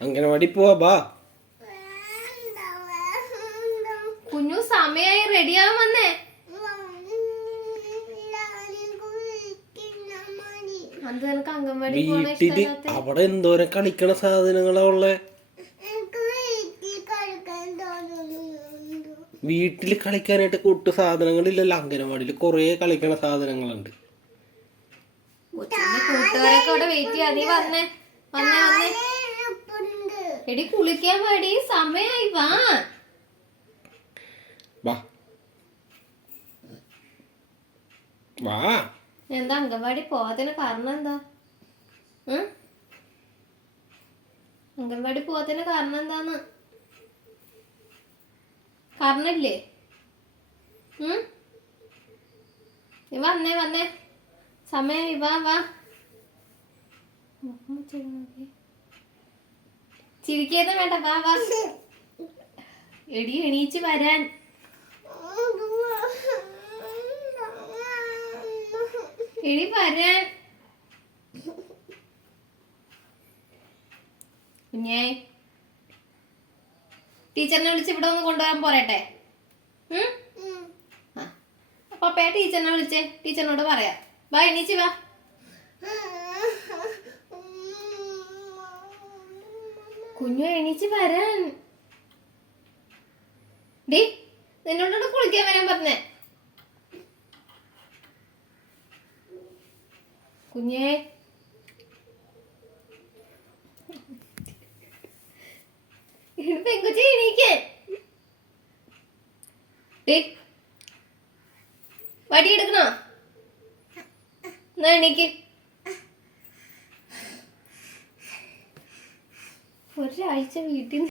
അംഗനവാടി പോവാ ബാ. കുഞ്ഞു സമയായി റെഡിയാവാൻ വന്നേ. വീട്ടില് അവിടെ എന്തോരം കളിക്കണ സാധനങ്ങളാ ഉള്ളെ. വീട്ടില് കളിക്കാനായിട്ട് കൂട്ടു സാധനങ്ങളില്ലല്ലോ. അംഗനവാടിയില് കൊറേ കളിക്കണ സാധനങ്ങളുണ്ട്. കൂട്ടുകാരൊക്കെ അവിടെ വെയിറ്റ് ചെയ്യാ. നീ വന്നേ വന്നേ വന്നേ. എടി കുളിക്കാൻ വേണ്ടി സമയായി വാ. വാ. എന്താ അംഗൻവാടി പോവാത്തിന് കാരണം എന്താ? അംഗൻവാടി പോവാത്തിന് കാരണം എന്താന്ന് കാരണല്ലേ? നീ വന്നേ വന്നേ. സമയായി വാ വാ. ചിരിക്കേന്ന് വേണ്ട, വാ വാ. എടി എണീച്ച് വരാൻ. എടി വരാൻ. കുഞ്ഞേ, ടീച്ചറിനെ വിളിച്ച് ഇവിടെ ഒന്ന് കൊണ്ടുപോകാൻ പോരട്ടെ? അപ്പൊ ടീച്ചറിനെ വിളിച്ചേ, ടീച്ചറിനോട് പറയാ. വാ എണീച്ച് വാ. കുഞ്ഞു എണീച്ച് വരാൻ. ഡി നിന്നോട് കുളിക്കാൻ വരാൻ പറഞ്ഞേ. കുഞ്ഞേ, പെങ്കുച്ചി എണീക്കേ. വടി എടുക്കണോ? എന്നാ എണീക്ക്. ഒരാഴ്ച വീട്ടിൽ